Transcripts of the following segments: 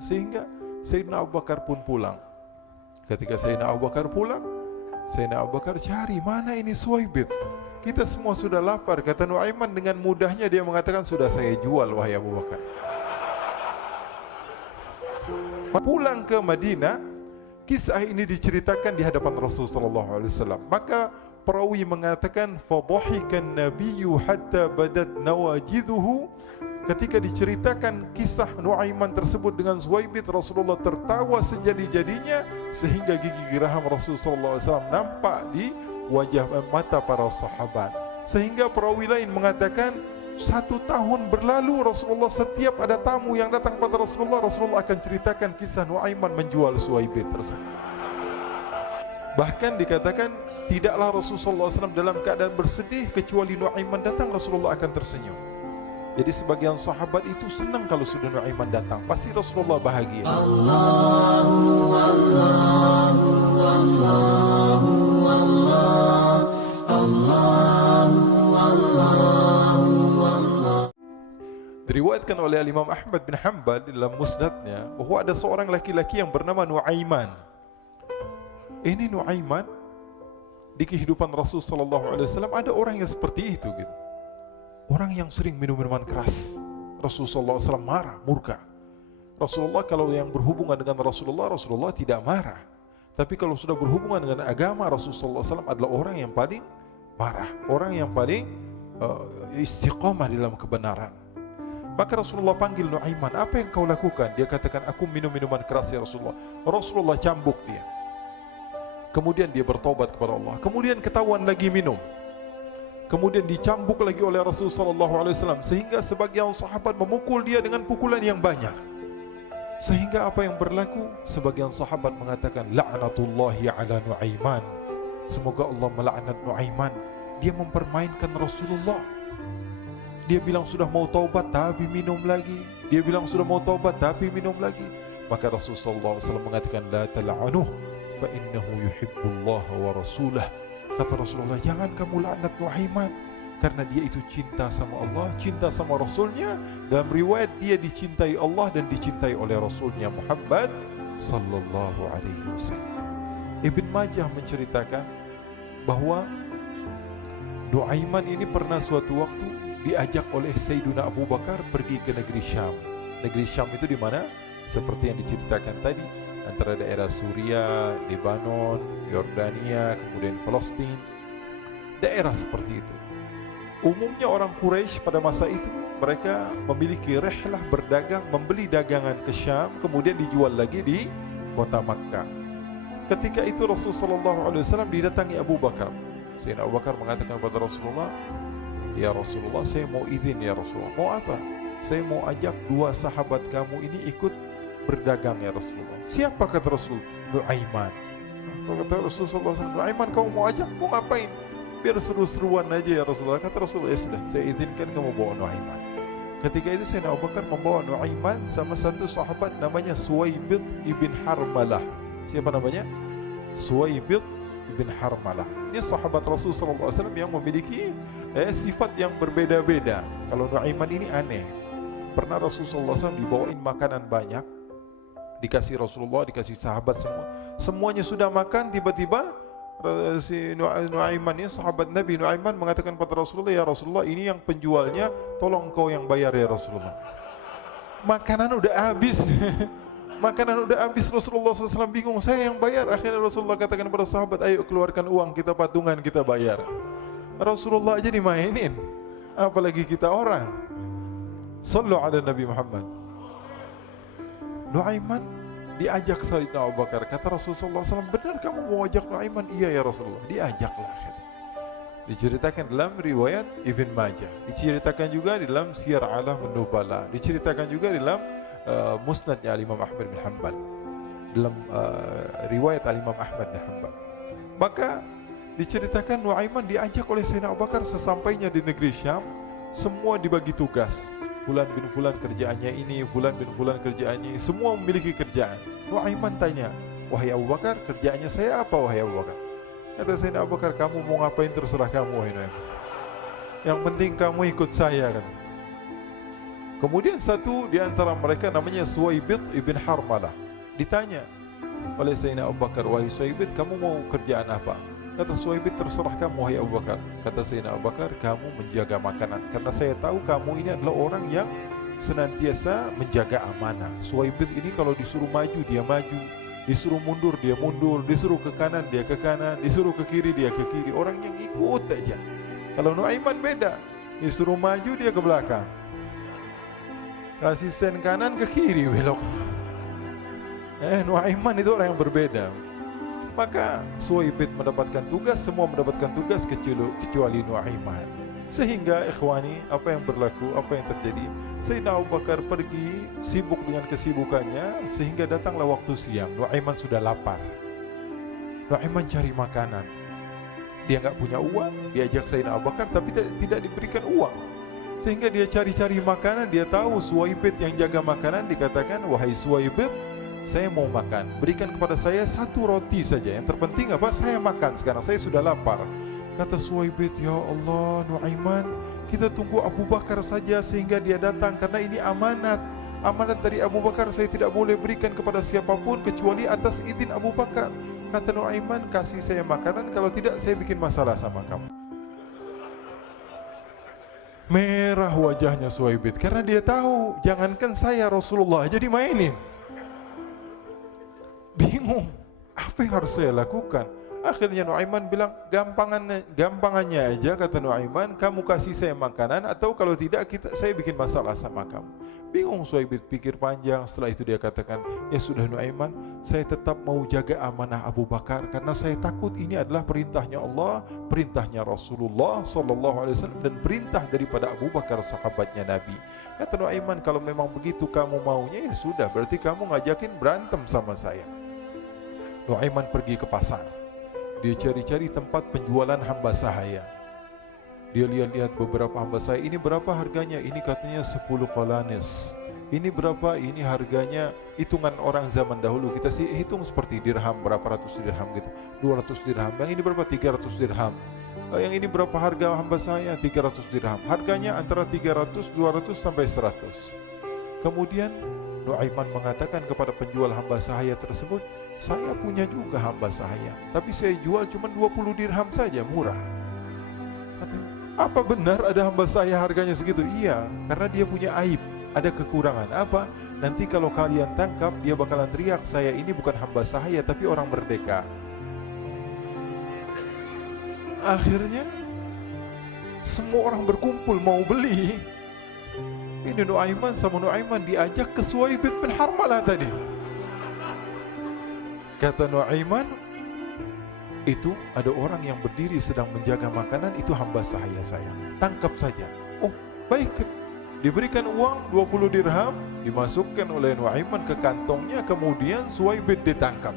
Sehingga Sayyidina Abu Bakar pun pulang. Ketika Sayyidina Abu Bakar pulang, Sayyidina Abu Bakar cari, mana ini Suwaibit? Kita semua sudah lapar. Kata Nuaiman dengan mudahnya dia mengatakan, sudah saya jual wahai Abu Bakar. Pulang ke Madinah, kisah ini diceritakan di hadapan Rasulullah SAW. Maka perawi mengatakan, fadhahikan nabiyyu hatta badat nawajiduhu. Ketika diceritakan kisah Nuaiman tersebut dengan Suwaibit, Rasulullah tertawa sejadi-jadinya sehingga gigi geraham Rasulullah SAW nampak di wajah mata para sahabat. Sehingga perawi lain mengatakan 1 tahun berlalu Rasulullah setiap ada tamu yang datang pada Rasulullah, Rasulullah akan ceritakan kisah Nuaiman menjual Suwaibit tersebut. Bahkan dikatakan tidaklah Rasulullah SAW dalam keadaan bersedih kecuali Nuaiman datang Rasulullah akan tersenyum. Jadi sebagian sahabat itu senang kalau sudah Nuaiman datang, pasti Rasulullah bahagia. Allahu Allahu Allahu Allah Allahu Allahu Allah. Diriwayatkan oleh Imam Ahmad bin Hanbal dalam musnadnya bahwa ada seorang laki-laki yang bernama Nuaiman. Ini Nuaiman di kehidupan Rasul sallallahu alaihi wasallam ada orang yang seperti itu gitu. Orang yang sering minum minuman keras. Rasulullah SAW marah, murka. Rasulullah kalau yang berhubungan dengan Rasulullah tidak marah. Tapi kalau sudah berhubungan dengan agama, Rasulullah SAW adalah orang yang paling marah, orang yang paling istiqamah dalam kebenaran. Maka Rasulullah panggil Nuaiman, apa yang kau lakukan? Dia katakan, aku minum minuman keras ya Rasulullah. Rasulullah cambuk dia. Kemudian dia bertobat kepada Allah. Kemudian ketahuan lagi minum. Kemudian dicambuk lagi oleh Rasulullah SAW sehingga sebagian sahabat memukul dia dengan pukulan yang banyak. Sehingga apa yang berlaku? Sebagian sahabat mengatakan, la'natullahi ala Nuaiman. Semoga Allah melaknat Nuaiman. Dia mempermainkan Rasulullah. Dia bilang sudah mau taubat tapi minum lagi. Dia bilang sudah mau taubat tapi minum lagi. Maka Rasulullah SAW mengatakan, la tal'anuh fa innahu yuhibbullah wa rasulah. Kata Rasulullah, jangan kamu laknat Nuaiman, karena dia itu cinta sama Allah, cinta sama Rasulnya. Dalam riwayat dia dicintai Allah dan dicintai oleh Rasulnya Muhammad sallallahu alaihi wasallam. Ibn Majah menceritakan bahwa Nuaiman ini pernah suatu waktu diajak oleh Sayyidina Abu Bakar pergi ke negeri Syam. Negeri Syam itu di mana? Seperti yang diceritakan tadi, antara daerah Suria, Lebanon, Yordania, kemudian Palestina, daerah seperti itu. Umumnya orang Quraisy pada masa itu mereka memiliki rihlah berdagang, membeli dagangan ke Syam, kemudian dijual lagi di kota Makkah. Ketika itu Rasulullah SAW didatangi Abu Bakar. Sayyidina Abu Bakar mengatakan kepada Rasulullah, ya Rasulullah, saya mau izin ya Rasulullah. Mau apa? Saya mau ajak 2 sahabat kamu ini ikut berdagang ya Rasulullah. Siapa? Kata Rasul? Nuaiman. Kata Rasulullah SAW, Nuaiman kamu mau ajak? Mau ngapain? Biar seru-seruan aja ya Rasulullah. Kata Rasulullah, ya sudah, saya izinkan kamu bawa Nuaiman. Ketika itu Sayyidina Abu Bakar membawa Nuaiman sama satu sahabat namanya Suwaibit ibn Harmalah. Siapa namanya? Suwaibit ibn Harmalah. Ini sahabat Rasulullah SAW yang memiliki sifat yang berbeda-beda. Kalau Nuaiman ini aneh. Pernah Rasulullah SAW dibawain makanan banyak, dikasih Rasulullah, dikasih sahabat semua. Semuanya sudah makan, tiba-tiba si Nuaiman ini, sahabat Nabi Nuaiman mengatakan kepada Rasulullah, ya Rasulullah, ini yang penjualnya, tolong kau yang bayar ya Rasulullah. Makanan udah habis. Makanan udah habis, Rasulullah SAW bingung, saya yang bayar. Akhirnya Rasulullah katakan kepada sahabat, ayo keluarkan uang, kita patungan, kita bayar. Rasulullah aja dimainin, apalagi kita orang. Sallu ala Nabi Muhammad. Nuaiman diajak Sayyidina Abu Bakar. Kata Rasulullah SAW, benar kamu mau ajak Nuaiman? Iya ya Rasulullah. Diajaklah akhirnya. Diceritakan dalam riwayat Ibn Majah, diceritakan juga dalam Siyar A'lam An-Nubala, diceritakan juga dalam musnadnya Imam Ahmad bin Hanbal, dalam riwayat Imam Ahmad bin Hanbal. Maka diceritakan Nuaiman diajak oleh Sayyidina Abu Bakar. Sesampainya di negeri Syam, semua dibagi tugas. Fulan bin Fulan kerjaannya ini, Fulan bin Fulan kerjaannya ini, semua memiliki kerjaan. Nuaiman tanya, wahai Abu Bakar, kerjaannya saya apa wahai Abu Bakar? Kata Sayyidina Abu Bakar, kamu mau ngapain terserah kamu wahai Nuaiman. Yang penting kamu ikut saya kan. Kemudian satu di antara mereka namanya Suwaibit ibn Harmalah. Ditanya oleh Sayyidina Abu Bakar, "Wahai Suwaibit, kamu mau kerjaan apa?" Kata Suwaibit, "Terserah kamu wahai Abu Bakar." Kata Sayyidina Abu Bakar, "Kamu menjaga makanan, karena saya tahu kamu ini adalah orang yang senantiasa menjaga amanah." Suwaibit ini kalau disuruh maju dia maju, disuruh mundur dia mundur, disuruh ke kanan dia ke kanan, disuruh ke kiri dia ke kiri. Orang yang ikut aja. Kalau Nuaiman beda, disuruh maju dia ke belakang, kasih sen kanan ke kiri belok. Nuaiman itu orang yang berbeda. Maka Suwaibit mendapatkan tugas, semua mendapatkan tugas kecuali Nuaiman. Sehingga ikhwani, apa yang berlaku, apa yang terjadi, Sayyidina Abu Bakar pergi sibuk dengan kesibukannya, sehingga datanglah waktu siang. Nuaiman sudah lapar. Nuaiman cari makanan. Dia nggak punya uang, diajak Sayyidina Abu Bakar tapi tidak diberikan uang. Sehingga dia cari-cari makanan, dia tahu Suwaibit yang jaga makanan, dikatakan, "Wahai Suwaibit, saya mau makan, berikan kepada saya satu roti saja. Yang terpenting apa? Saya makan sekarang, saya sudah lapar." Kata Suwaibit, "Ya Allah, Nuaiman, kita tunggu Abu Bakar saja sehingga dia datang, karena ini amanat. Amanat dari Abu Bakar, saya tidak boleh berikan kepada siapapun kecuali atas izin Abu Bakar." Kata Nuaiman, "Kasih saya makanan, kalau tidak saya bikin masalah sama kamu." Merah wajahnya Suwaibit, karena dia tahu, jangankan saya, Rasulullah aja dimainin. Bingung, apa yang harus saya lakukan? Akhirnya Nuaiman bilang, gampangannya aja, kata Nuaiman, kamu kasih saya makanan, atau kalau tidak saya bikin masalah sama kamu. Bingung Suwaibit, pikir panjang. Setelah itu dia katakan, "Ya sudah Nuaiman, saya tetap mau jaga amanah Abu Bakar, karena saya takut ini adalah perintahnya Allah, perintahnya Rasulullah SAW, dan perintah daripada Abu Bakar sahabatnya Nabi." Kata Nuaiman, "Kalau memang begitu kamu maunya, ya sudah, berarti kamu ngajakin berantem sama saya." Nuaiman pergi ke pasar. Dia cari-cari tempat penjualan hamba sahaya. Dia lihat-lihat beberapa hamba sahaya. Ini berapa harganya? Ini katanya 10 qalanis. Ini berapa? Ini harganya hitungan orang zaman dahulu. Kita sih hitung seperti dirham, berapa ratus dirham gitu. 200 dirham. Yang ini berapa? 300 dirham. Yang ini berapa harga hamba sahaya? 300 dirham. Harganya antara 300, 200 sampai 100. Kemudian Nuaiman mengatakan kepada penjual hamba sahaya tersebut, "Saya punya juga hamba sahaya, tapi saya jual cuma 20 dirham saja, murah." Katanya, "Apa benar ada hamba saya harganya segitu?" "Iya, karena dia punya aib, ada kekurangan." "Apa?" "Nanti kalau kalian tangkap, dia bakalan teriak, saya ini bukan hamba sahaya tapi orang merdeka." Akhirnya semua orang berkumpul mau beli. Ini Nuaiman sama Nuaiman diajak ke Suwaibit bin Harmalah tadi. Kata Nuaiman, "Itu ada orang yang berdiri sedang menjaga makanan, itu hamba sahaya saya. Tangkap saja." "Oh, baik." Diberikan uang 20 dirham, dimasukkan oleh Nuaiman ke kantongnya, kemudian Suwaibit ditangkap.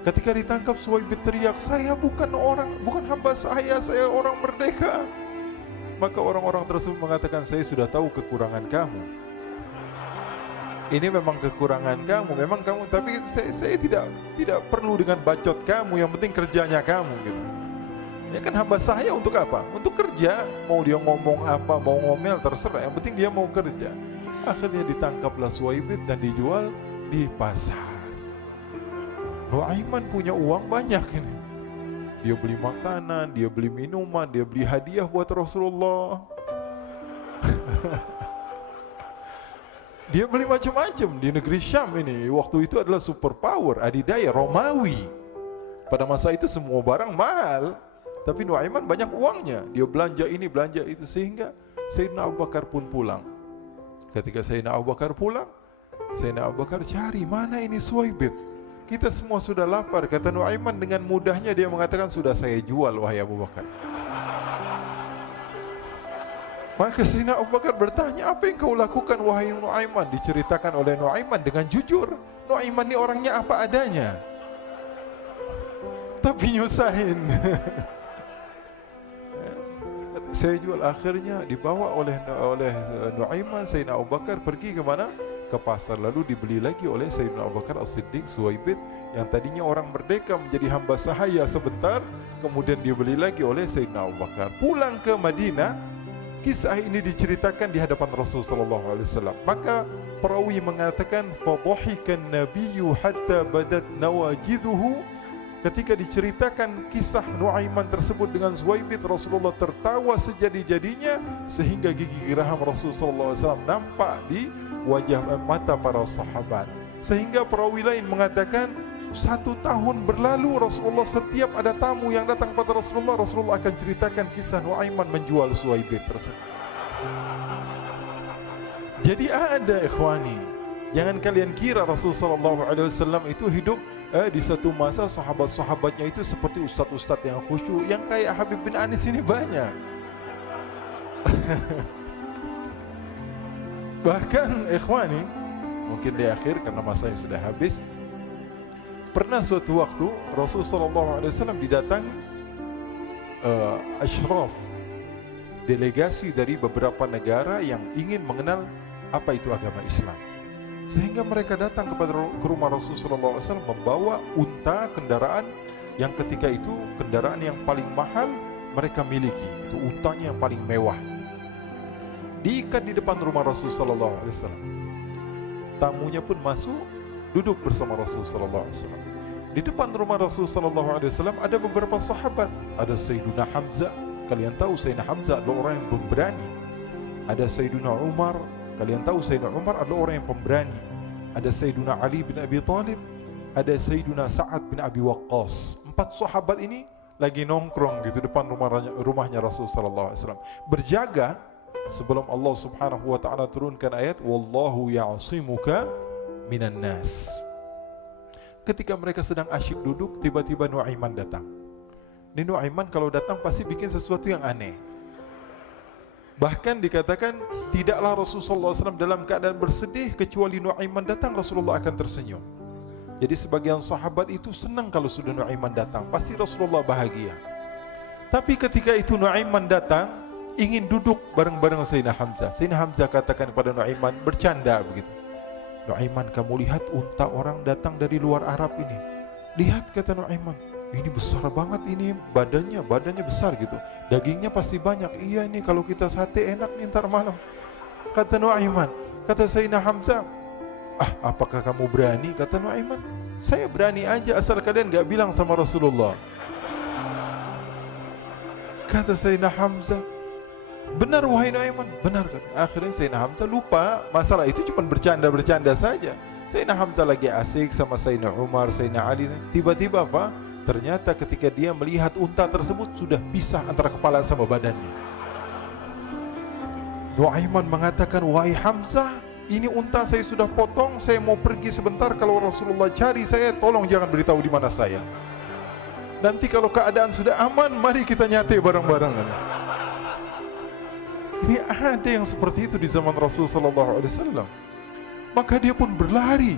Ketika ditangkap, Suwaibit teriak, "Saya bukan hamba saya orang merdeka." Maka orang-orang tersebut mengatakan, "Saya sudah tahu kekurangan kamu. Ini memang kekurangan kamu, memang kamu, tapi saya tidak perlu dengan bacot kamu, yang penting kerjanya kamu," gitu. Ya kan hamba saya untuk apa? Untuk kerja. Mau dia ngomong apa, mau ngomel, terserah, yang penting dia mau kerja. Akhirnya ditangkaplah Suwaibit dan dijual di pasar. Nuaiman punya uang banyak ini. Dia beli makanan, dia beli minuman, dia beli hadiah buat Rasulullah. Dia beli macam-macam di negeri Syam ini. Waktu itu adalah superpower, adidaya, Romawi. Pada masa itu semua barang mahal, tapi Nuaiman banyak uangnya. Dia belanja ini, belanja itu, sehingga Sayyidina Abu Bakar pun pulang. Ketika Sayyidina Abu Bakar pulang, Sayyidina Abu Bakar cari, mana ini Suwaibit? Kita semua sudah lapar. Kata Nuaiman dengan mudahnya dia mengatakan, "Sudah saya jual wahai Abu Bakar." Maka Sayyidina Abu Bakar bertanya, "Apa yang kau lakukan wahai Nuaiman?" Diceritakan oleh Nuaiman dengan jujur. Nuaiman ini orangnya apa adanya, tapi nyusahin. Saya jual. Akhirnya dibawa oleh Nuaiman, Sayyidina Abu Bakar pergi ke mana? Ke pasar. Lalu dibeli lagi oleh Sayyidina Abu Bakar As-Siddiq, Suwaibit yang tadinya orang merdeka menjadi hamba sahaya sebentar, kemudian dibeli lagi oleh Sayyidina Abu Bakar. Pulang ke Madinah, kisah ini diceritakan di hadapan Rasul sallallahu alaihi wasallam, maka perawi mengatakan fadhahikan nabiyyu hatta badat nawajidhuhu. Ketika diceritakan kisah Nuaiman tersebut dengan Zuhaibit, Rasulullah tertawa sejadi-jadinya sehingga gigi geraham Rasul sallallahu alaihi wasallam nampak di wajah mata para sahabat. Sehingga perawi lain mengatakan 1 tahun berlalu Rasulullah setiap ada tamu yang datang pada Rasulullah, Rasulullah akan ceritakan kisah Nuaiman menjual Zuhaibit tersebut. Jadi ada ikhwani, jangan kalian kira Rasul sallallahu alaihi wasallam itu hidup di satu masa sahabat-sahabatnya itu seperti ustaz-ustaz yang khusyuk, yang kayak Habib bin Anis ini banyak. Bahkan ikhwani, mungkin di akhir karena masa yang sudah habis, pernah suatu waktu Rasul sallallahu alaihi wasallam didatangi asyraf, delegasi dari beberapa negara yang ingin mengenal apa itu agama Islam. Sehingga mereka datang ke rumah Rasulullah SAW membawa unta, kendaraan yang ketika itu kendaraan yang paling mahal mereka miliki, itu untanya yang paling mewah. Diikat di depan rumah Rasulullah SAW. Tamunya pun masuk, duduk bersama Rasulullah SAW. Di depan rumah Rasulullah SAW ada beberapa sahabat. Ada Sayyiduna Hamzah, kalian tahu Sayyidina Hamzah adalah orang yang pemberani. Ada Sayyiduna Umar, kalian tahu Sayyidina Umar adalah orang yang pemberani. Ada Sayyiduna Ali bin Abi Thalib, ada Sayyiduna Sa'ad bin Abi Waqqas. 4 sahabat ini lagi nongkrong gitu depan rumahnya Rasul sallallahu alaihi wasallam, berjaga sebelum Allah Subhanahu wa taala turunkan ayat wallahu ya'simuka minan nas. Ketika mereka sedang asyik duduk, tiba-tiba Nuaiman datang. Ini Nuaiman kalau datang pasti bikin sesuatu yang aneh. Bahkan dikatakan tidaklah Rasulullah SAW dalam keadaan bersedih, kecuali Nuaiman datang Rasulullah akan tersenyum. Jadi sebagian sahabat itu senang kalau sudah Nuaiman datang, pasti Rasulullah bahagia. Tapi ketika itu Nuaiman datang, ingin duduk bareng-bareng Sayyidina Hamzah. Sayyidina Hamzah katakan kepada Nuaiman, bercanda begitu, Nuaiman, kamu lihat unta orang datang dari luar Arab ini. Lihat, kata Nuaiman, ini besar banget, ini badannya besar gitu, dagingnya pasti banyak. Iya, ini kalau kita sate enak nih ntar malam, kata Nuaiman. Kata Sayyidina Hamzah, apakah kamu berani? Kata Nuaiman, saya berani aja asal kalian gak bilang sama Rasulullah. Kata Sayyidina Hamzah, benar wahai Nuaiman, benar kan? Akhirnya Sayyidina Hamzah lupa masalah itu, cuma bercanda saja. Sayyidina Hamzah lagi asik sama Sayyidina Umar, Sayyidina Ali. Tiba-tiba apa? Ternyata ketika dia melihat unta tersebut sudah pisah antara kepala sama badannya. Nuaiman mengatakan, wahai Hamzah, ini unta saya sudah potong, saya mau pergi sebentar, kalau Rasulullah cari saya, tolong jangan beritahu di mana saya. Nanti kalau keadaan sudah aman, mari kita nyate bareng-bareng. Ini ada yang seperti itu di zaman Rasul sallallahu alaihi wasallam. Maka dia pun berlari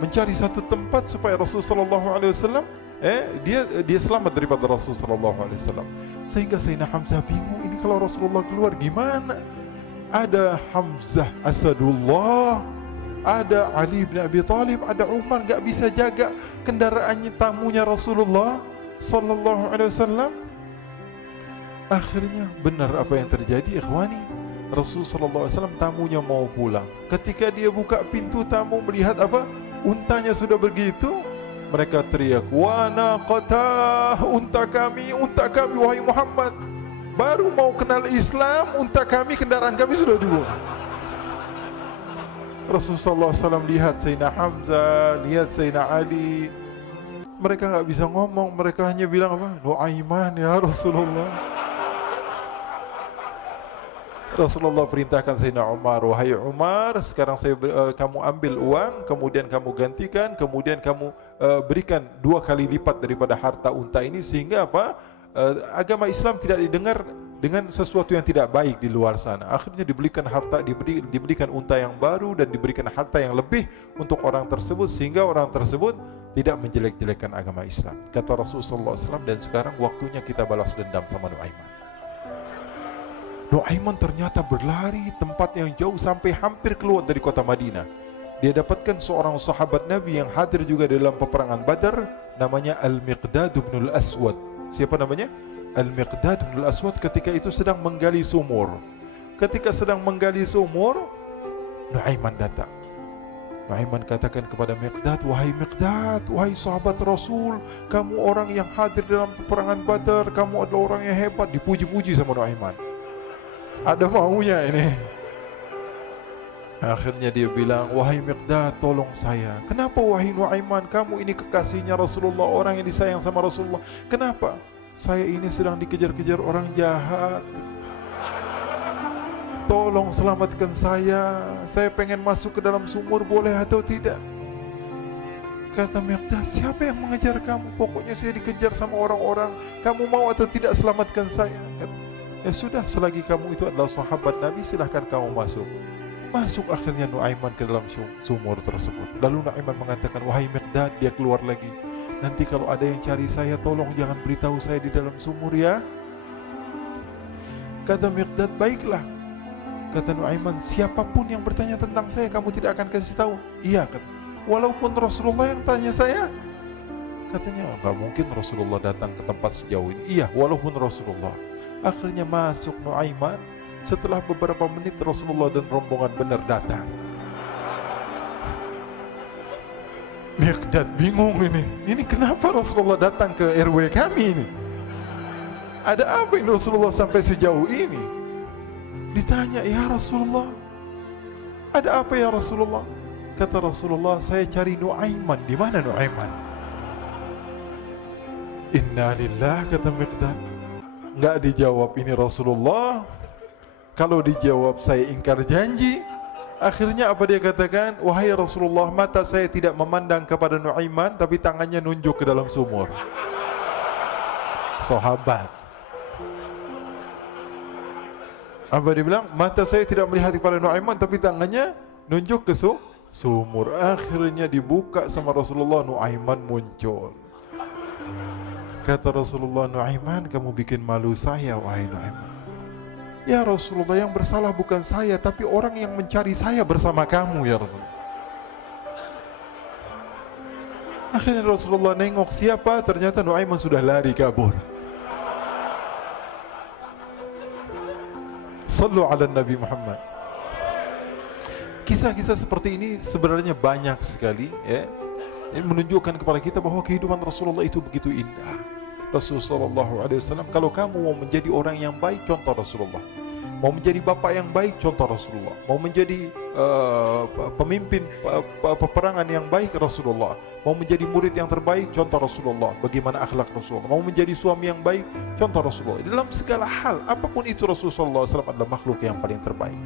mencari satu tempat supaya Rasul sallallahu alaihi wasallam dia selamat daripada Rasul sallallahu alaihi wasallam. Sehingga Sayyidina Hamzah bingung, ini kalau Rasulullah keluar gimana? Ada Hamzah Asadullah, ada Ali bin Abi Thalib, ada Umar, gak bisa jaga kendaraannya, tamunya Rasulullah sallallahu alaihi wasallam. Akhirnya benar apa yang terjadi, ikhwani. Rasul sallallahu alaihi wasallam tamunya mau pulang. Ketika dia buka pintu tamu melihat apa? Untanya sudah begitu. Mereka teriak, "Wa naqata, unta kami wahai Muhammad. Baru mau kenal Islam, unta kami, kendaraan kami sudah dibuang." Rasul sallallahu alaihi wasallam lihat Sayyidina Hamzah, lihat Sayyidina Ali. Mereka enggak bisa ngomong, mereka hanya bilang apa? Nuaiman ya Rasulullah. Rasulullah perintahkan Sayyidina Umar, wahai Umar, sekarang kamu ambil uang, kemudian kamu gantikan, kemudian kamu berikan 2 kali lipat daripada harta unta ini, sehingga apa? Agama Islam tidak didengar dengan sesuatu yang tidak baik di luar sana. Akhirnya diberikan harta, diberikan unta yang baru dan diberikan harta yang lebih untuk orang tersebut, sehingga orang tersebut tidak menjelek-jelekan agama Islam. Kata Rasulullah SAW, dan sekarang waktunya kita balas dendam sama Nuaiman. Nuaiman ternyata berlari tempat yang jauh sampai hampir keluar dari kota Madinah. Dia dapatkan seorang sahabat Nabi yang hadir juga dalam peperangan Badar, namanya Al-Miqdad bin Al-Aswad. Siapa namanya? Al-Miqdad bin Al-Aswad ketika itu sedang menggali sumur. Ketika sedang menggali sumur, Nuaiman datang. Nuaiman katakan kepada Miqdad, wahai Miqdad, wahai sahabat Rasul, kamu orang yang hadir dalam peperangan Badar, kamu adalah orang yang hebat. Dipuji-puji sama Nuaiman. Ada maunya ini. Akhirnya dia bilang, wahai Miqdad, tolong saya. Kenapa wahai Nuaiman, kamu ini kekasihnya Rasulullah, orang yang disayang sama Rasulullah. Kenapa? Saya ini sedang dikejar-kejar orang jahat. Tolong selamatkan saya. Saya pengen masuk ke dalam sumur, boleh atau tidak? Kata Miqdad, siapa yang mengejar kamu? Pokoknya saya dikejar sama orang-orang. Kamu mau atau tidak selamatkan saya? Kata, ya sudah, selagi kamu itu adalah sahabat Nabi, silahkan kamu masuk. Masuk akhirnya Nuaiman ke dalam sumur tersebut. Lalu Nuaiman mengatakan, wahai Miqdad, dia keluar lagi. Nanti kalau ada yang cari saya, tolong jangan beritahu saya di dalam sumur ya. Kata Miqdad, baiklah. Kata Nuaiman, siapapun yang bertanya tentang saya, kamu tidak akan kasih tahu? Iya, kata. Walaupun Rasulullah yang tanya saya. Katanya, enggak mungkin Rasulullah datang ke tempat sejauh ini. Iya, walaupun Rasulullah. Akhirnya masuk Nuaiman. Setelah beberapa menit Rasulullah dan rombongan benar datang. Miqdad bingung ini. Ini kenapa Rasulullah datang ke RW kami ini? Ada apa ini Rasulullah sampai sejauh ini? Ditanya, ya Rasulullah, ada apa ya Rasulullah? Kata Rasulullah, saya cari Nuaiman. Di mana Nuaiman? Inna lillah, kata Miqdad. Nggak dijawab ini Rasulullah. Kalau dijawab saya ingkar janji. Akhirnya apa dia katakan? Wahai Rasulullah, mata saya tidak memandang kepada Nuaiman, tapi tangannya nunjuk ke dalam sumur. Sahabat. Apa dia bilang? Mata saya tidak melihat kepada Nuaiman, tapi tangannya nunjuk ke sumur. Akhirnya dibuka sama Rasulullah, Nuaiman muncul. Kata Rasulullah, Nuaiman, kamu bikin malu saya, wahai Nuaiman. Ya Rasulullah, yang bersalah bukan saya, tapi orang yang mencari saya bersama kamu ya Rasulullah. Akhirnya Rasulullah nengok siapa, ternyata Nuaiman sudah lari kabur. Sallu ala Nabi Muhammad. Kisah-kisah seperti ini sebenarnya banyak sekali ya. Ini menunjukkan kepada kita bahwa kehidupan Rasulullah itu begitu indah. Rasulullah SAW, kalau kamu mau menjadi orang yang baik, contoh Rasulullah. Mau menjadi bapak yang baik, contoh Rasulullah. Mau menjadi pemimpin peperangan yang baik, Rasulullah. Mau menjadi murid yang terbaik, contoh Rasulullah. Bagaimana akhlak Rasulullah. Mau menjadi suami yang baik, contoh Rasulullah. Dalam segala hal, apapun itu Rasulullah SAW adalah makhluk yang paling terbaik.